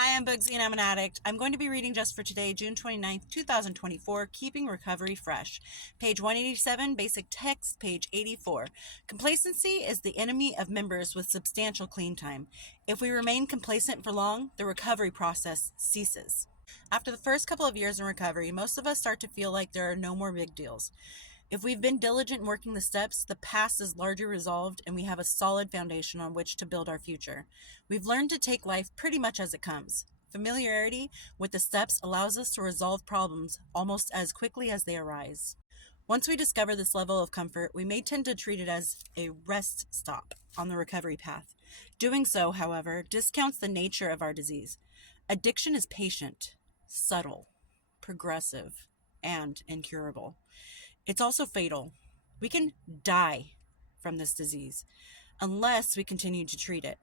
Hi, I'm Bugsy and I'm an addict. I'm going to be reading just for today, June 29th, 2024, Keeping Recovery Fresh. Page 187, basic text, page 84. Complacency is the enemy of members with substantial clean time. If we remain complacent for long, the recovery process ceases. After the first couple of years in recovery, most of us start to feel like there are no more big deals. If we've been diligent in working the steps, the past is largely resolved and we have a solid foundation on which to build our future. We've learned to take life pretty much as it comes. Familiarity with the steps allows us to resolve problems almost as quickly as they arise. Once we discover this level of comfort, we may tend to treat it as a rest stop on the recovery path. Doing so, however, discounts the nature of our disease. Addiction is patient, subtle, progressive, and incurable. It's also fatal. We can die from this disease unless we continue to treat it.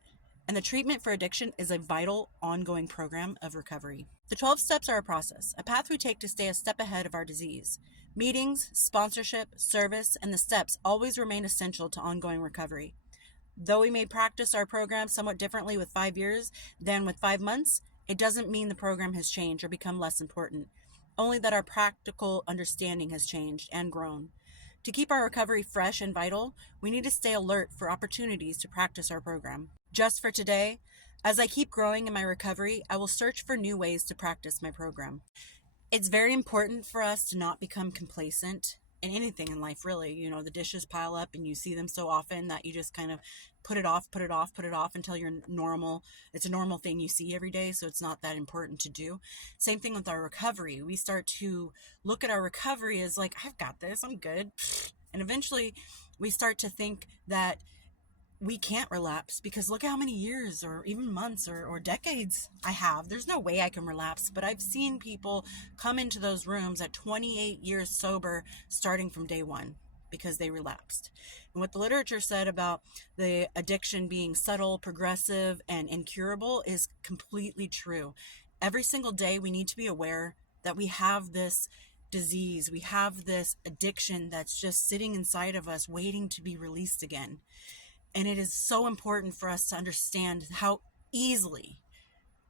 And the treatment for addiction is a vital, ongoing program of recovery. The 12 steps are a process, a path we take to stay a step ahead of our disease. Meetings, sponsorship, service, and the steps always remain essential to ongoing recovery. Though we may practice our program somewhat differently with 5 years than with 5 months, it doesn't mean the program has changed or become less important, only that our practical understanding has changed and grown. To keep our recovery fresh and vital, we need to stay alert for opportunities to practice our program. Just for today, as I keep growing in my recovery, I will search for new ways to practice my program. It's very important for us to not become complacent in anything in life, really. The dishes pile up and you see them so often that you just kind of put it off, put it off, put it off until you're normal. It's a normal thing you see every day, so it's not that important to do. Same thing with our recovery. We start to look at our recovery as like, I've got this, I'm good. And eventually we start to think that we can't relapse because look how many years or even months or decades I have. There's no way I can relapse, but I've seen people come into those rooms at 28 years sober starting from day one because they relapsed. And what the literature said about the addiction being subtle, progressive, and incurable is completely true. Every single day we need to be aware that we have this disease, we have this addiction that's just sitting inside of us waiting to be released again. And it is so important for us to understand how easily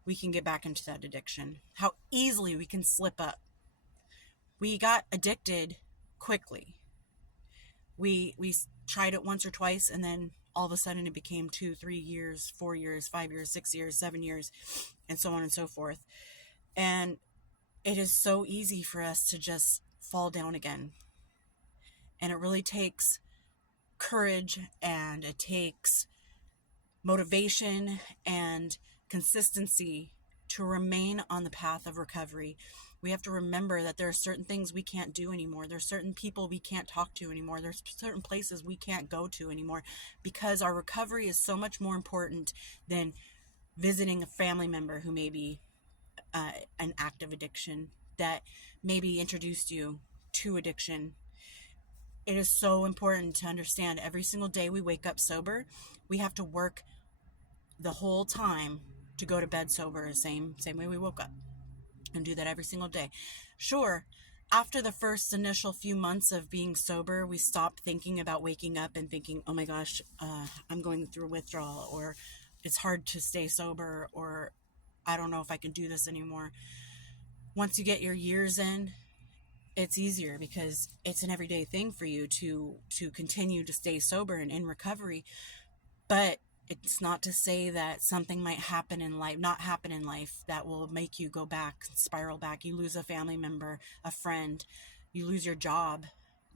we can get back into that addiction, how easily we can slip up. We got addicted quickly. We tried it once or twice, and then all of a sudden it became 2, 3 years, 4 years, 5 years, 6 years, 7 years, and so on and so forth. And it is so easy for us to just fall down again. And it really takes courage, and it takes motivation and consistency to remain on the path of recovery. We have to remember that there are certain things we can't do anymore. There's certain people we can't talk to anymore. There's certain places we can't go to anymore because our recovery is so much more important than visiting a family member who may be an active addiction, that maybe introduced you to addiction. It is so important to understand every single day we wake up sober, we have to work the whole time to go to bed sober, same way we woke up, and do that every single day. Sure, after the first initial few months of being sober, we stop thinking about waking up and thinking, oh my gosh, I'm going through withdrawal, or it's hard to stay sober, or I don't know if I can do this anymore. Once you get your years in, it's easier because it's an everyday thing for you to continue to stay sober and in recovery. But it's not to say that something might happen in life, not happen in life, that will make you go back, spiral back. You lose a family member, a friend, you lose your job,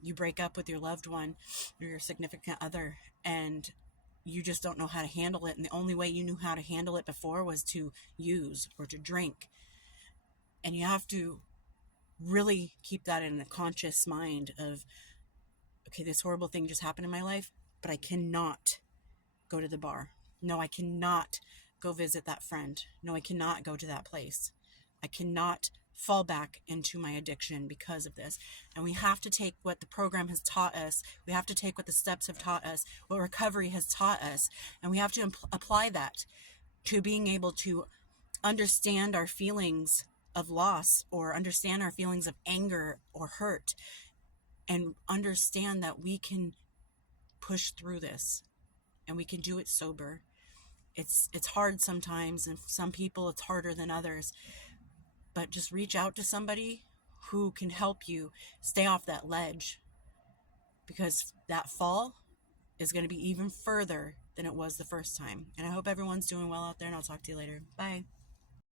you break up with your loved one or your significant other, and you just don't know how to handle it. And the only way you knew how to handle it before was to use or to drink. And you have to really keep that in a conscious mind of, okay, this horrible thing just happened in my life, but I cannot go to the bar. No, I cannot go visit that friend. No, I cannot go to that place. I cannot fall back into my addiction because of this. And we have to take what the program has taught us. We have to take what the steps have taught us, what recovery has taught us, and we have to apply that to being able to understand our feelings of loss, or understand our feelings of anger or hurt, and understand that we can push through this and we can do it sober. It's hard sometimes, and for some people it's harder than others. But just reach out to somebody who can help you stay off that ledge, because that fall is going to be even further than it was the first time. And I hope everyone's doing well out there, and I'll talk to you later. Bye.